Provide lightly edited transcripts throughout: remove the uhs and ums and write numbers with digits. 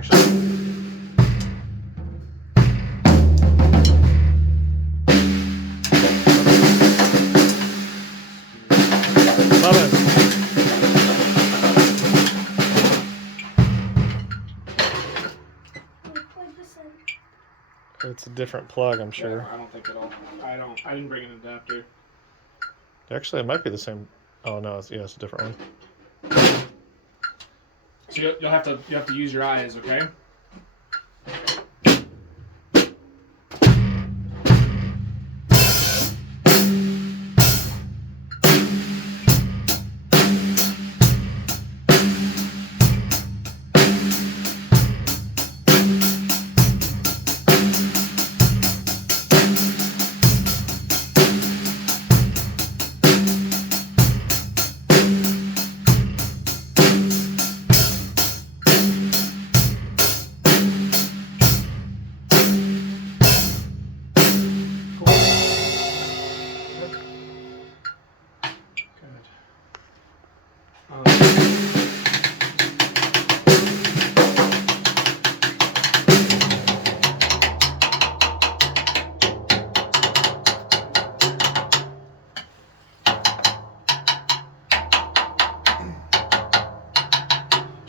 actually. It's a different plug, I'm sure. Yeah, I don't think at all. I didn't bring an adapter. Actually, it might be the same. Oh no, it's a different one. So you'll have to use your eyes, okay?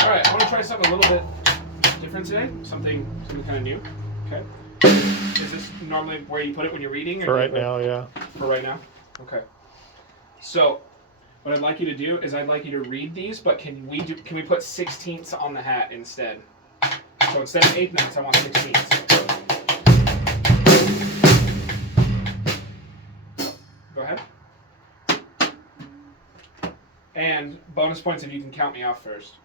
Alright, I want to try something a little bit different today. Something kind of new. Okay. Is this normally where you put it when you're reading? For right now, yeah. For right now? Okay. So, what I'd like you to do is I'd like you to read these, but can we put 16ths on the hat instead? So instead of 8 notes, I want 16ths. Go ahead. And bonus points if you can count me off first.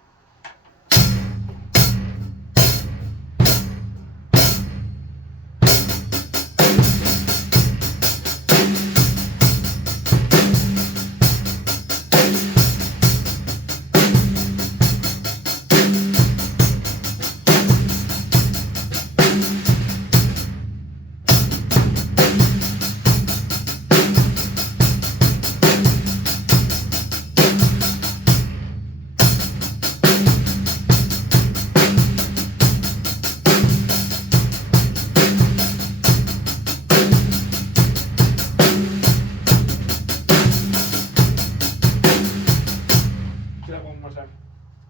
Do that one more time.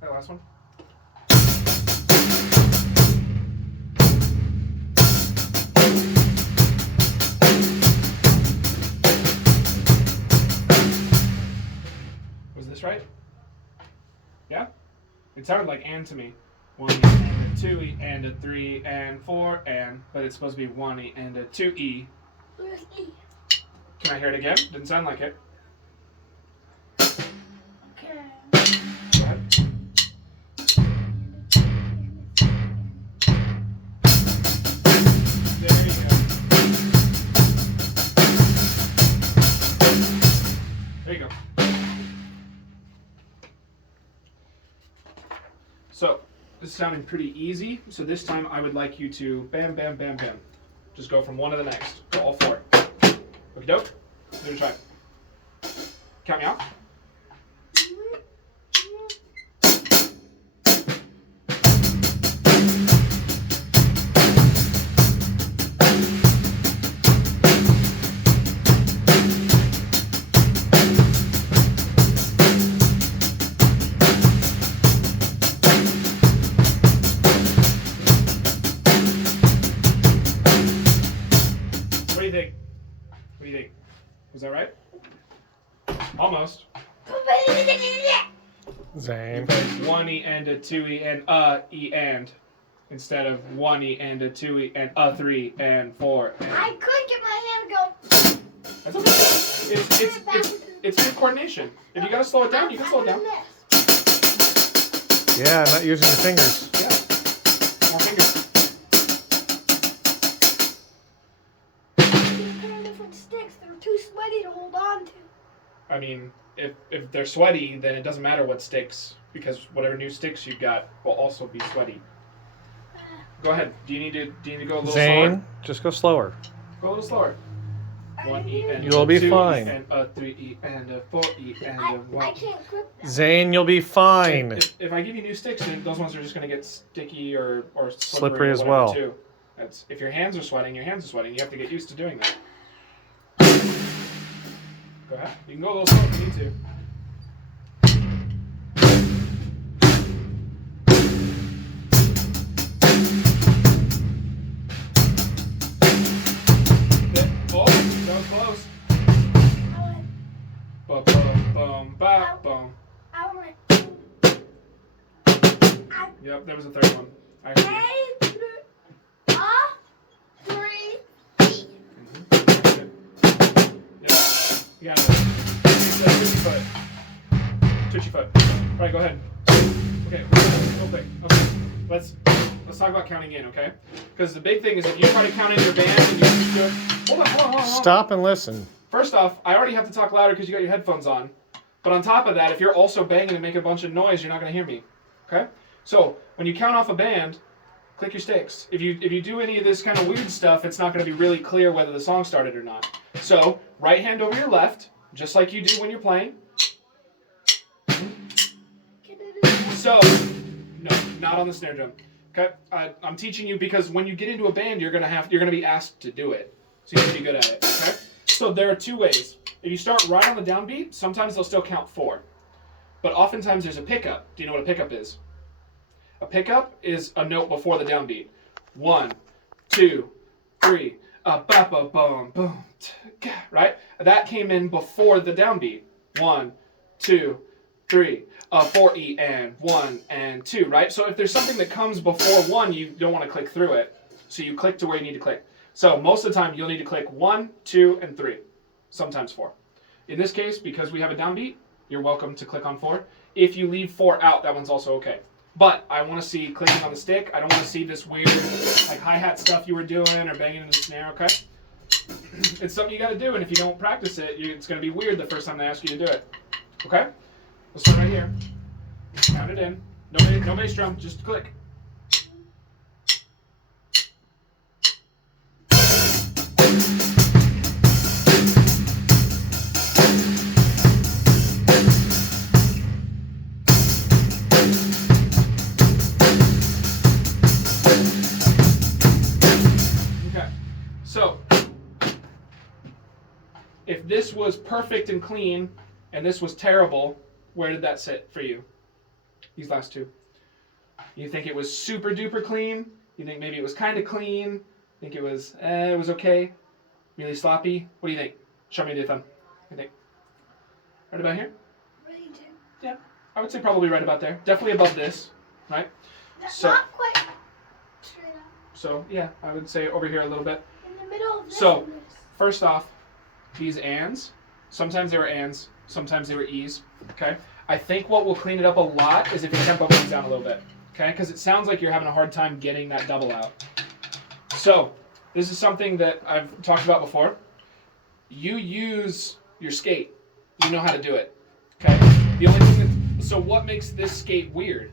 That last one. Was this right? Yeah? It sounded like and to me. 1 E and a 2 E and a 3 and 4 and, but it's supposed to be 1 E and a 2 E. Where's E? Can I hear it again? Didn't sound like it. Okay. Go ahead. There you go. There you go. So, this is sounding pretty easy. So this time I would like you to bam, bam, bam, bam. Just go from one to the next. Go all 4. Okie doke. Give it a try. Count me out. What do you think? What do you think? Was that right? Almost. Zane. Because 1 E and a 2 E and E and instead of 1 E and a 2 E and a 3 and 4 and. I could get my hand to go. That's okay. It's good coordination. If you gotta slow it down, you can slow it down. Yeah, not using your fingers. Yeah. More fingers. These pair of different sticks, they're too sweaty to hold on to. I mean, if they're sweaty, then it doesn't matter what sticks, because whatever new sticks you got will also be sweaty. Go ahead. Do you need to go a little Zane, slower? just go slower. Go a little slower. 1 E and You'll a be 2 fine. E and a 3 E and a 4 E and a I 1. can't grip that. Zane, you'll be fine. If I give you new sticks, then those ones are just going to get sticky or Slippery or as whatever, well. Too. That's if your hands are sweating, your hands are sweating. You have to get used to doing that. Go ahead. You can go a little slow if you need to. Okay. Oh, that was close. I went, Boom, boom, boom, ba, boom. I went, Yep, there was a third one. I heard you. Yep. You got it. Twitch your foot. Twitch your foot. All right, go ahead. Okay, real quick. Okay, let's talk about counting in, okay? Because the big thing is if you try to count in your band and you just do it. Hold on. Stop and listen. First off, I already have to talk louder because you got your headphones on. But on top of that, if you're also banging and making a bunch of noise, you're not going to hear me. Okay? So when you count off a band, click your sticks. If you do any of this kind of weird stuff, it's not going to be really clear whether the song started or not. So right hand over your left, just like you do when you're playing. So, no, not on the snare drum. Okay, I'm teaching you because when you get into a band, you're gonna be asked to do it, so you have to be good at it. Okay. So there are two ways. If you start right on the downbeat, sometimes they'll still count 4, but oftentimes there's a pickup. Do you know what a pickup is? A pickup is a note before the downbeat. 1, 2, 3. Ba ba boom boom. Right? That came in before the downbeat. 1, 2, 3. 4 E and 1 and 2, right? So if there's something that comes before 1, you don't want to click through it. So you click to where you need to click. So most of the time, you'll need to click 1, 2, and 3. Sometimes 4. In this case, because we have a downbeat, you're welcome to click on 4. If you leave 4 out, that one's also okay. But I want to see clicking on the stick. I don't want to see this weird like hi-hat stuff you were doing or banging in the snare, okay? It's something you got to do, and if you don't practice it, it's going to be weird the first time they ask you to do it. Okay? Let's start right here. Count it in. No bass drum, just click. Okay, so if this was perfect and clean and this was terrible, where did that sit for you? These last two. You think it was super duper clean? You think maybe it was kind of clean? Think it was okay? Really sloppy? What do you think? Show me your thumb. What do you think? Right about here? Ready to. Yeah. I would say probably right about there. Definitely above this, right? So- Not quite straight up. So, yeah, I would say over here a little bit. In the middle of this So- and this. First off, these ands, sometimes they were ands, sometimes they were e's, okay? I think what will clean it up a lot is if your tempo comes down a little bit, okay? Because it sounds like you're having a hard time getting that double out. So, this is something that I've talked about before. You use your skate. You know how to do it, okay? The only thing so what makes this skate weird?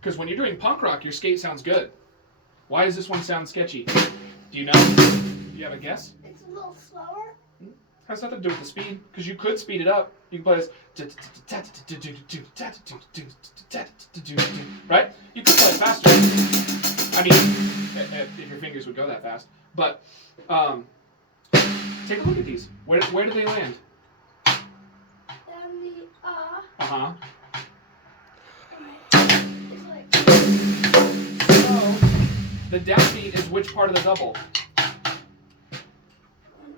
Because when you're doing punk rock, your skate sounds good. Why does this one sound sketchy? Do you know? Do you have a guess? It's a little slower. Has nothing to do with the speed, because you could speed it up. You can play this, right? You could play it faster. I mean, if your fingers would go that fast. But take a look at these. Where do they land? Then the Uh-huh. is like So the downbeat is which part of the double?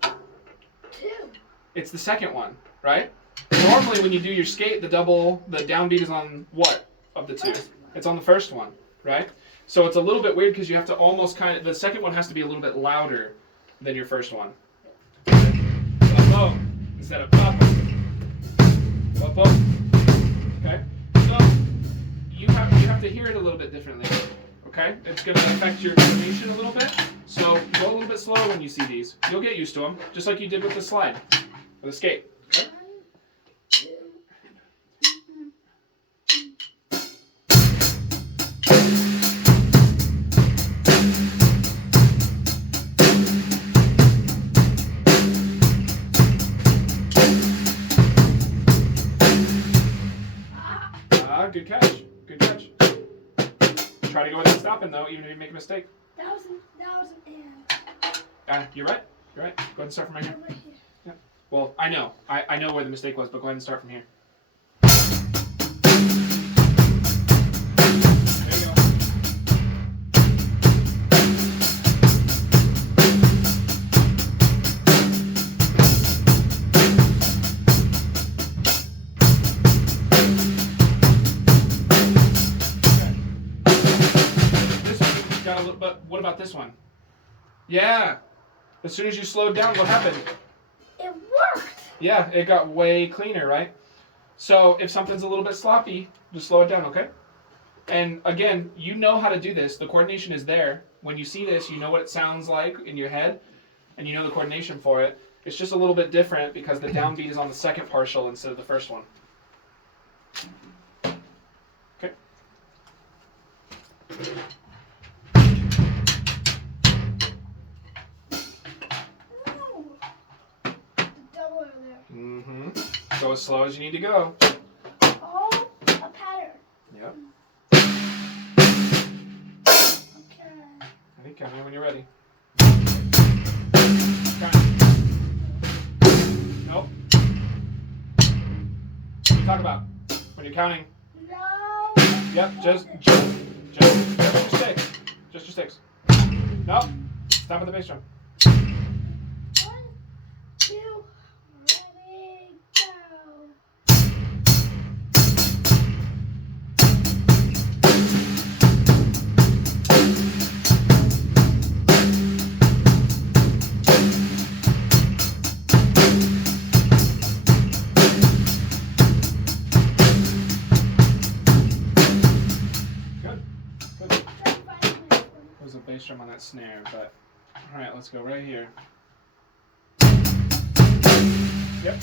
2. It's the second one, right? Normally when you do your skate, the downbeat is on what of the two? It's on the first one, right? So it's a little bit weird because you have to almost the second one has to be a little bit louder than your first one. Boom, instead of pop. Okay? So you have to hear it a little bit differently. Okay? It's going to affect your coordination a little bit. So go a little bit slower when you see these. You'll get used to them, just like you did with the slide, or the skate. Okay? 1, 2, 3. maybe make a mistake. That was an You're right. You're right. Go ahead and start from right here. over here. Well, I know. I know where the mistake was, but go ahead and start from here. There you go. This one got a little, but what about this one? Yeah. As soon as you slowed down, what happened? It worked. Yeah, it got way cleaner, right? So if something's a little bit sloppy, just slow it down, okay? And again, you know how to do this. The coordination is there. When you see this, you know what it sounds like in your head, and you know the coordination for it. It's just a little bit different because the downbeat is on the second partial instead of the first one. Okay. No. The double over there. Mm-hmm. Go as slow as you need to go. Oh, a pattern. Yep. Okay. Ready? Count me when you're ready. Nope. What are you talking about? When you're counting. No. Yep, just your sticks. Just your sticks. Nope. Stop at the bass drum. 1, 2, ready, go. Good. Good. There's a bass drum on that snare, but alright, let's go right here. Yep.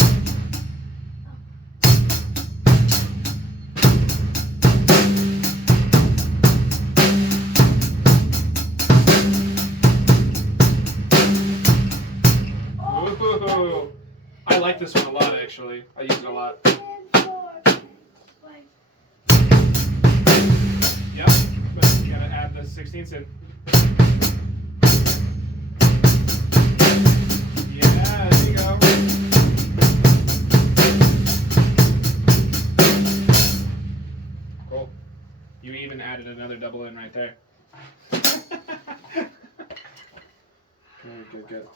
Ooh, I like this one a lot actually. I use it a lot. And 4. Like, Yep. But you gotta add the 16ths in. Yeah, there you go. Cool. You even added another double in right there. Good.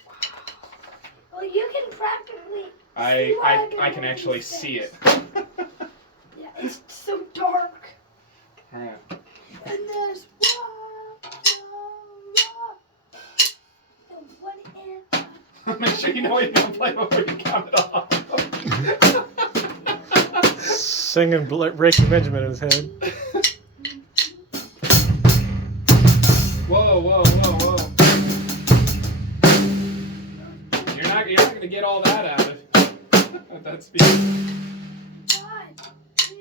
well, you can practically. see what I can actually see it. Yeah, it's so dark. Alright. And there's one and Make sure you know what you're gonna play before you count it off. Singing Breaking Benjamin in his head. Whoa. You're not gonna get all that out of at that speed. 1, 2,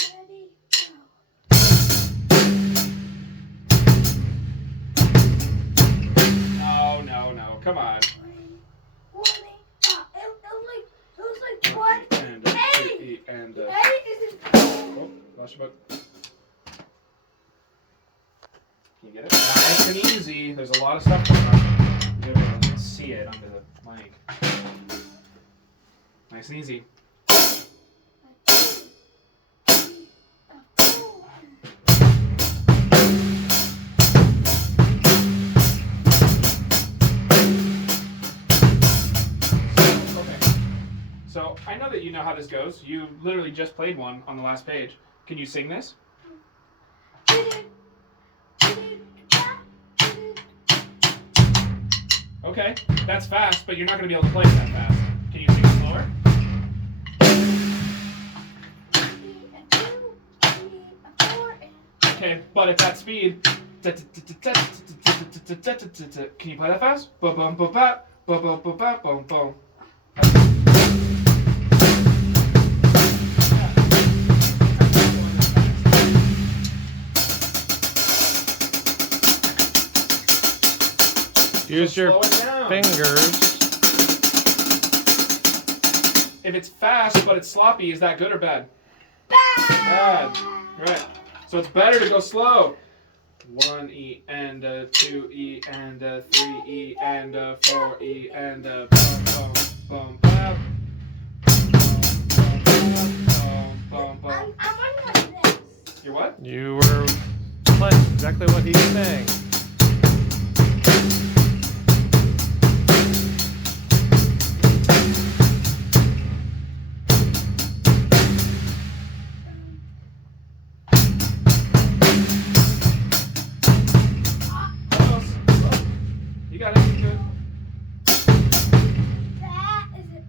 ready, go. No. Come on. 20. It was like 1. And Hey! and Hey, is it? oh, lost your book. Can you get it? Nice and easy. There's a lot of stuff going on. You'll be able to see it under the mic. Nice and easy. Okay. So I know that you know how this goes. You literally just played one on the last page. Can you sing this? Okay, that's fast, but you're not going to be able to play it that fast. Can you sing it slower? Okay, but at that speed, can you play that fast? Boom, boom, boom, bop, boom, boom, boom, bop, boom, boom. Use your Slow it down. fingers. If it's fast but it's sloppy, is that good or bad? Bad. Right. So it's better to go slow. 1 E and a 2 E and a 3 E and a 4 E and a bum bum bum bum bum. I'm wondering this. You're what? You were playing exactly what he's saying. Close. You got it. You're good. That is it.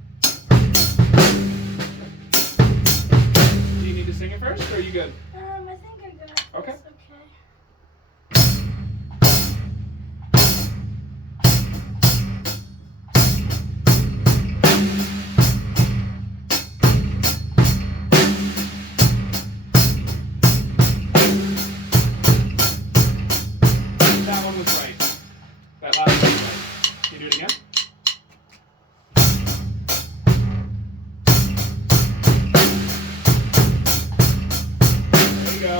Do you need to sing it first, or are you good? I think I got it. Okay. Okay. That one was right. That last one was right. Can you do it again? There you go.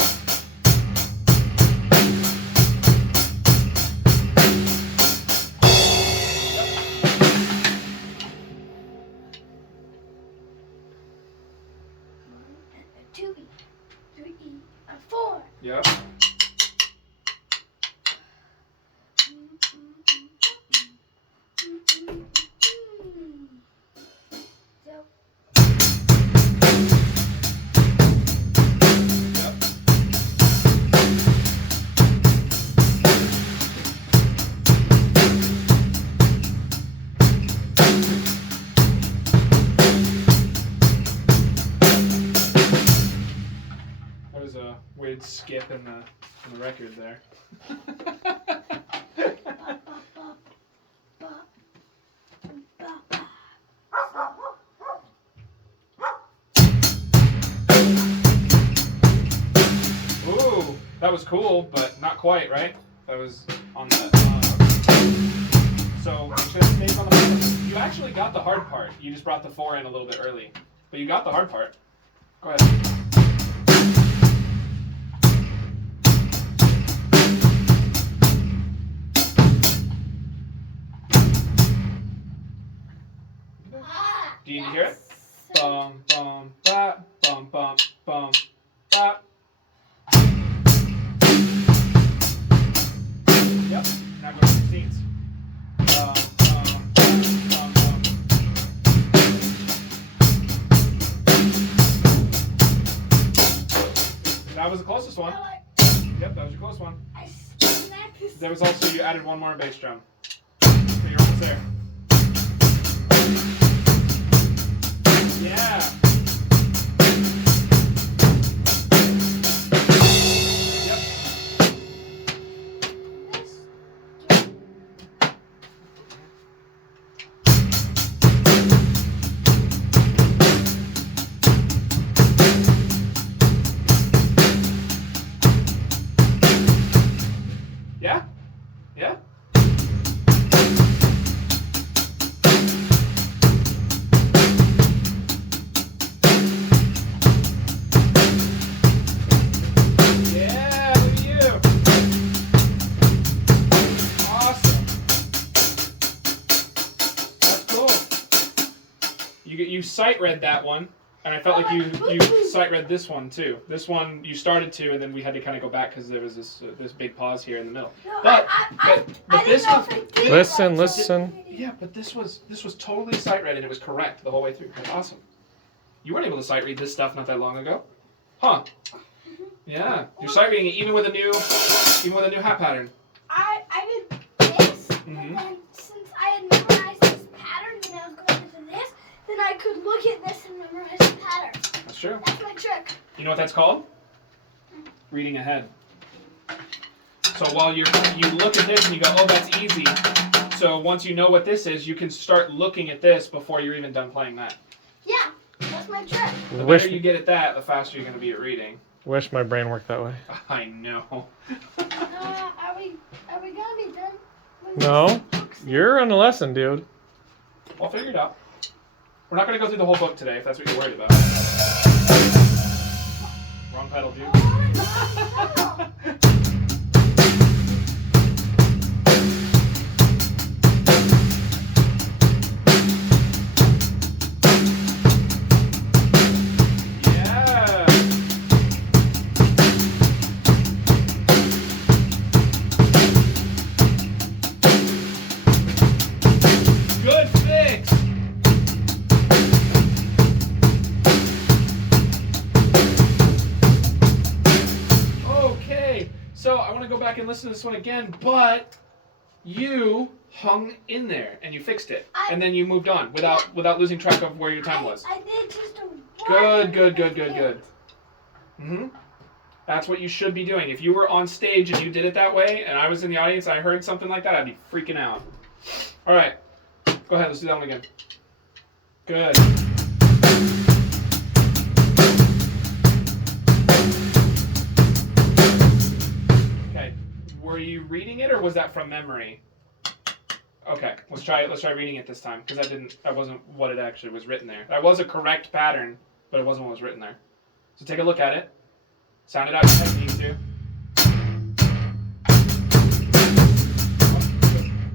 Two E, 3 E, 4. Yep. Yep. That was a weird skip in the record there. Ooh, that was cool, but not quite, right? That was on the. So just based on the, you actually got the hard part. You just brought the 4 in a little bit early, but you got the hard part. Go ahead. Do you need to hear it? Bum bum bop bum bum bum bop. Yep. Now go to 16s. Bum bum bum bum. That was the closest one. Yep, that was your close one. I smacked this. There was also, you added one more bass drum. So you're almost there. Yeah. Yep. Yeah? Yeah? Yeah, look at you. Awesome. That's cool. You sight read that one, and I felt like you sight read this one too. This one you started to, and then we had to kind of go back because there was this big pause here in the middle. No, But I but didn't this know was if I did. Listen, So- listen. yeah, but this was totally sight read and it was correct the whole way through. That's awesome. You weren't able to sight read this stuff not that long ago, huh? Yeah, you're sight reading it even with a new hat pattern. I did this, Mhm. and then since I had memorized this pattern when I was going into this, then I could look at this and memorize the pattern. That's true. That's my trick. You know what that's called? Reading ahead. So while you look at this and you go, oh, that's easy. So once you know what this is, you can start looking at this before you're even done playing that. Yeah, that's my trick. The Wish, better you get at that, the faster you're going to be at reading. wish my brain worked that way. I know. Are we gonna be done? with No, this book? you're on a lesson, dude. I'll figure it out. We're not going to go through the whole book today, if that's what you're worried about. Wrong pedal, dude. Oh, no. listen to this one again, but you hung in there and you fixed it, and then you moved on without losing track of where your time was. I did just a Good. Mm-hmm. That's what you should be doing. If you were on stage and you did it that way, and I was in the audience and I heard something like that, I'd be freaking out. All right. Go ahead. Let's do that one again. Good. Okay. Were you reading it or was that from memory? Okay. Let's try reading it this time because that wasn't what it actually was written there. That was a correct pattern, but it wasn't what was written there. So take a look at it. Sound it out your head if you need to.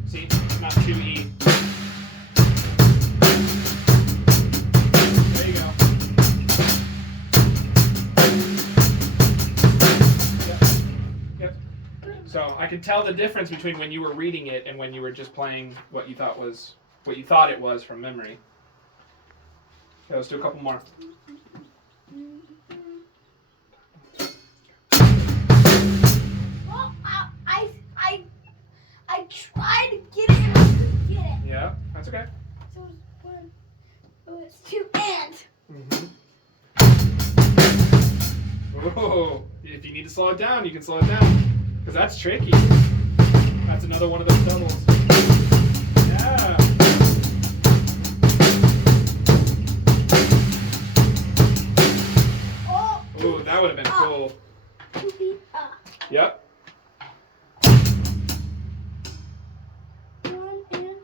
See? Not 2E. There you go. Yep. So I could tell the difference between when you were reading it and when you were just playing what you thought it was from memory. Okay, let's do a couple more. I tried to get it and I couldn't get it. Yeah, that's okay. So it was 1, it was 2, and. Oh, if you need to slow it down, you can slow it down. Because that's tricky. That's another one of those doubles. Yeah. Oh. Ooh, that would have been cool. 2 feet up. Yep. 1 and.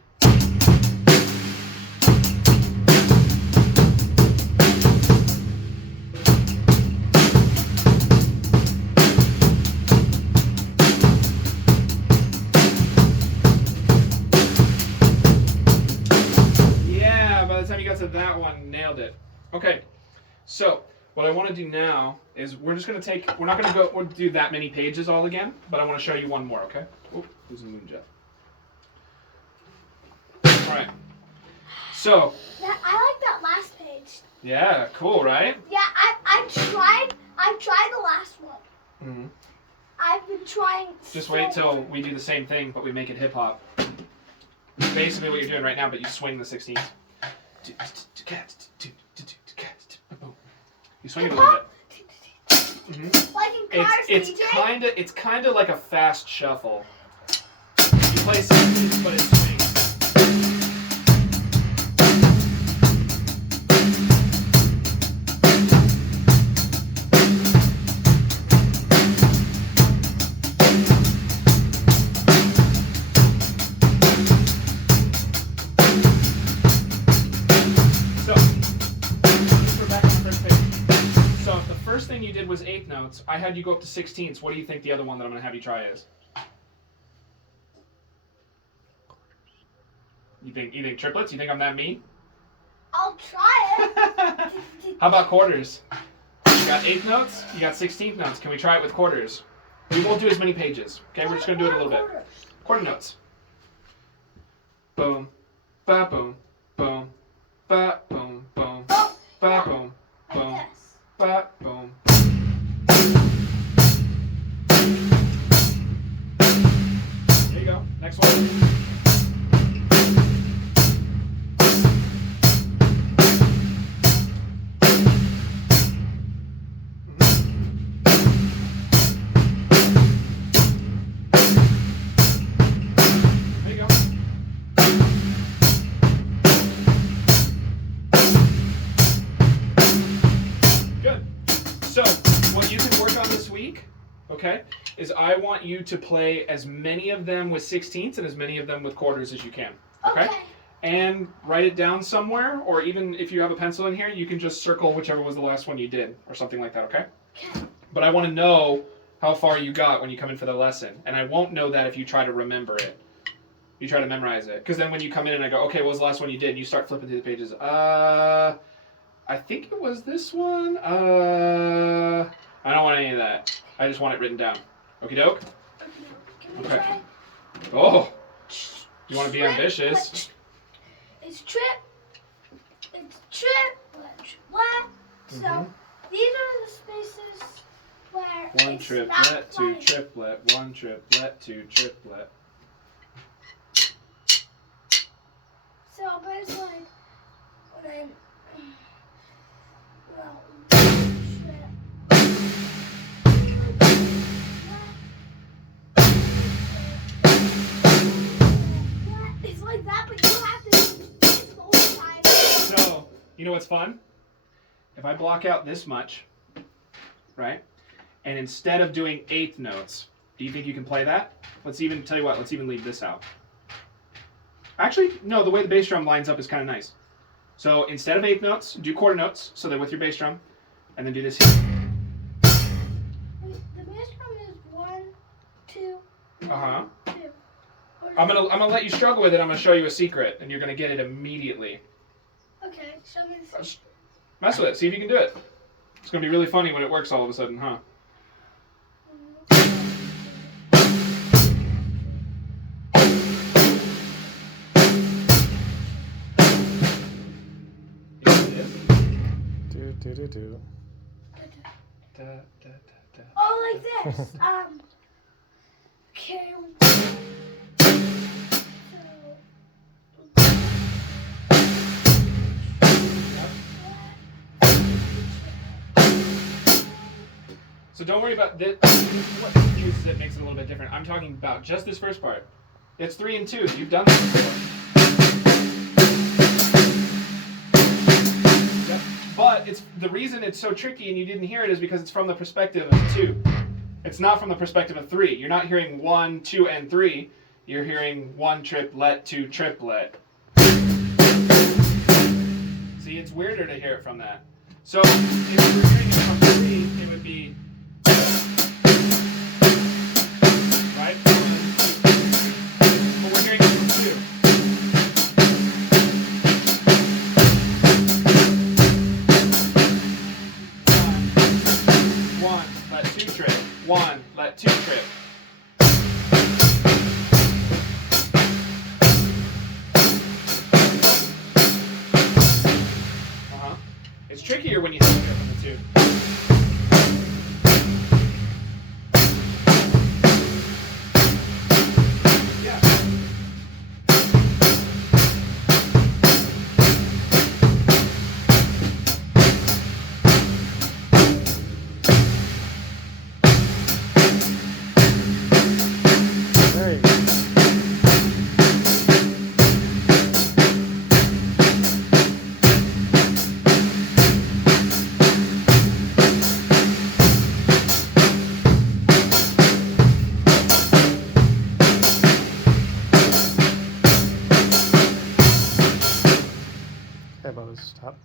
Yeah, by the time you got to that one, nailed it. Okay, so what I want to do now is we're not going to do that many pages all again, but I want to show you one more, okay? Oop, losing moon jet. All right. So. I like that last page. Yeah, cool, right? Yeah, I tried the last one. Mm-hmm. I've been trying. Just wait till we do the same thing, but we make it hip hop. Basically what you're doing right now, but you swing the 16th. You swing it a little bit. Mm-hmm. Like in Cars DJ? It's kinda like a fast shuffle. You play 16th, but it swings. You did was 8th notes. I had you go up to 16ths. What do you think the other one that I'm going to have you try is? You think triplets? You think I'm that mean? I'll try it. How about quarters? You got 8th notes, you got 16th notes. Can we try it with quarters? We won't do as many pages. Okay, we're just going to do it a little bit. Quarter notes. Boom, ba boom, boom, ba boom, boom, ba boom, boom, ba boom. There you go. Next one. Okay, is I want you to play as many of them with 16ths and as many of them with quarters as you can. Okay? And write it down somewhere, or even if you have a pencil in here, you can just circle whichever was the last one you did, or something like that, okay? But I want to know how far you got when you come in for the lesson, and I won't know that if you try to remember it. You try to memorize it. Because then when you come in and I go, okay, what was the last one you did? And you start flipping through the pages. I think it was this one. I don't want any of that. I just want it written down. Okie doke? Okay. Oh! You want to be ambitious. It's trip. So these are the spaces where One It's triplet, not two quite. triplet, one triplet, two triplet. So, but it's like when well, it's like that, but you have to do it the whole time. So, you know what's fun? If I block out this much, right? And instead of doing eighth notes, do you think you can play that? Let's even, tell you what, let's even leave this out. Actually, no, the way the bass drum lines up is kind of nice. So instead of eighth notes, do quarter notes, so they're with your bass drum, and then do this here. Wait, the bass drum is 1, 2, Uh-huh. 2. I'm gonna let you struggle with it. I'm gonna show you a secret, and you're gonna get it immediately. Okay, show me the Just mess with it. See if you can do it. It's gonna be really funny when it works all of a sudden, huh? You know what it is? Do. Da, da, da, da. Oh, like this. Okay. So don't worry about this. What uses it makes it a little bit different. I'm talking about just this first part. It's 3 and 2. You've done this before. Yep. But it's the reason it's so tricky and you didn't hear it is because it's from the perspective of 2. It's not from the perspective of 3. You're not hearing 1, 2, and 3. You're hearing 1 triplet, 2 triplet. See, it's weirder to hear it from that. So if you were hearing it from 3, it would be right? But we're hearing it from 2. One, let 2 trip. 1, let 2 trip. It's trickier when you have to hear from the 2. Yeah. There you go. Hey, Bubba, stop.